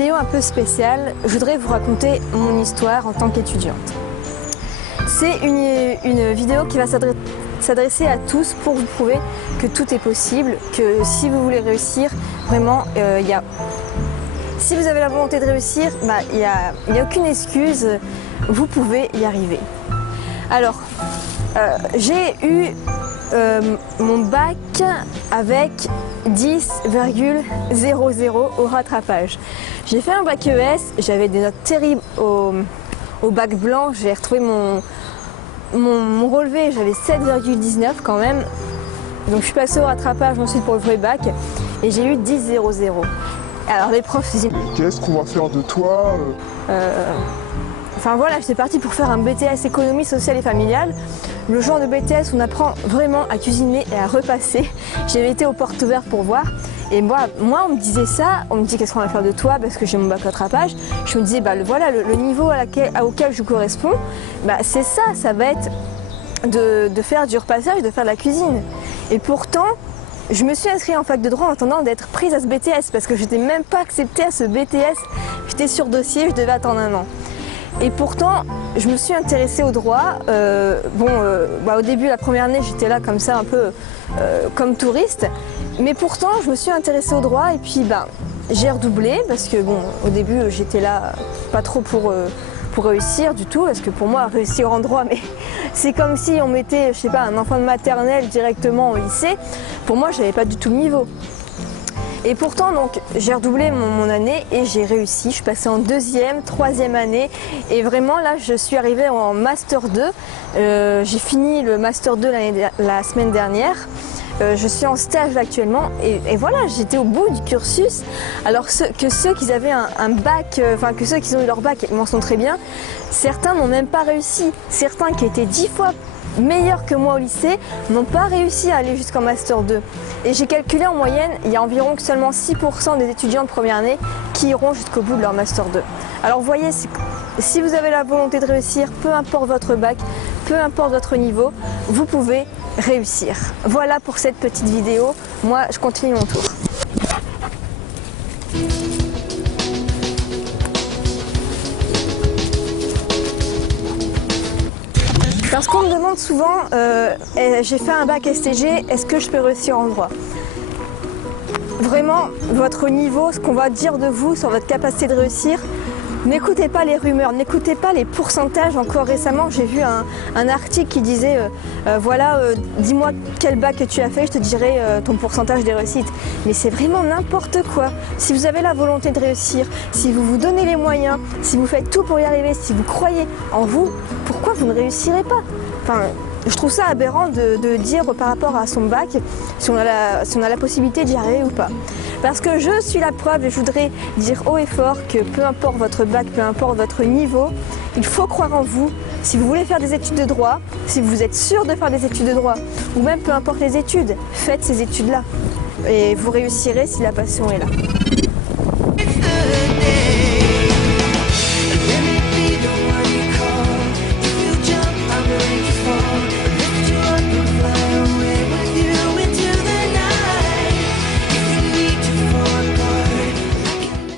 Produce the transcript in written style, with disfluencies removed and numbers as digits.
vidéo un peu spéciale, je voudrais vous raconter mon histoire en tant qu'étudiante. C'est une vidéo qui va s'adresser à tous pour vous prouver que tout est possible, que si vous voulez réussir, vraiment, si vous avez la volonté de réussir, il n'y a aucune excuse, vous pouvez y arriver. Alors, j'ai eu mon bac avec 10,00 au rattrapage. J'ai fait un bac ES, j'avais des notes terribles au bac blanc, j'ai retrouvé mon relevé, j'avais 7,19 quand même. Donc je suis passée au rattrapage ensuite pour le vrai bac et j'ai eu 10,00. Alors les profs disaient qu'est-ce qu'on va faire de toi? Enfin voilà, j'étais partie pour faire un BTS économie sociale et familiale. Le genre de BTS où on apprend vraiment à cuisiner et à repasser. J'avais été aux portes ouvertes pour voir. Et moi on me disait ça, on me dit qu'est-ce qu'on va faire de toi parce que j'ai mon bac rattrapage. Je me disais voilà le niveau auquel je corresponds, c'est ça, ça va être de faire du repassage, de faire de la cuisine. Et pourtant, je me suis inscrite en fac de droit en attendant d'être prise à ce BTS parce que je n'étais même pas acceptée à ce BTS. J'étais sur dossier, je devais attendre un an. Et pourtant, je me suis intéressée au droit. Au début, la première année, j'étais là comme ça, un peu comme touriste. Mais pourtant, je me suis intéressée au droit et puis j'ai redoublé parce que au début, j'étais là pas trop pour réussir du tout. Parce que pour moi, réussir en droit, mais c'est comme si on mettait, je sais pas, un enfant de maternelle directement au lycée. Pour moi, j'avais pas du tout le niveau. Et pourtant, donc, j'ai redoublé mon année et j'ai réussi. Je suis passée en deuxième, troisième année et vraiment là, je suis arrivée en Master 2. J'ai fini le Master 2 la semaine dernière. Je suis en stage actuellement et voilà, j'étais au bout du cursus. Alors que ceux qui avaient un bac, que ceux qui ont eu leur bac m'en sont très bien, certains n'ont même pas réussi. Certains qui étaient 10 fois meilleurs que moi au lycée n'ont pas réussi à aller jusqu'en Master 2. Et j'ai calculé en moyenne, il y a environ seulement 6% des étudiants de première année qui iront jusqu'au bout de leur Master 2. Alors vous voyez, si vous avez la volonté de réussir, peu importe votre bac, peu importe votre niveau, vous pouvez réussir. Voilà pour cette petite vidéo. Moi, je continue mon tour. Parce qu'on me demande souvent, j'ai fait un bac STG, est-ce que je peux réussir en droit? Vraiment, votre niveau, ce qu'on va dire de vous sur votre capacité de réussir, n'écoutez pas les rumeurs, n'écoutez pas les pourcentages. Encore récemment, j'ai vu un article qui disait dis-moi quel bac tu as fait, je te dirai ton pourcentage de réussite. Mais c'est vraiment n'importe quoi. Si vous avez la volonté de réussir, si vous vous donnez les moyens, si vous faites tout pour y arriver, si vous croyez en vous, pourquoi vous ne réussirez pas? Je trouve ça aberrant de dire par rapport à son bac si on a la possibilité d'y arriver ou pas. Parce que je suis la preuve et je voudrais dire haut et fort que peu importe votre bac, peu importe votre niveau, il faut croire en vous. Si vous voulez faire des études de droit, si vous êtes sûr de faire des études de droit, ou même peu importe les études, faites ces études-là. Et vous réussirez si la passion est là.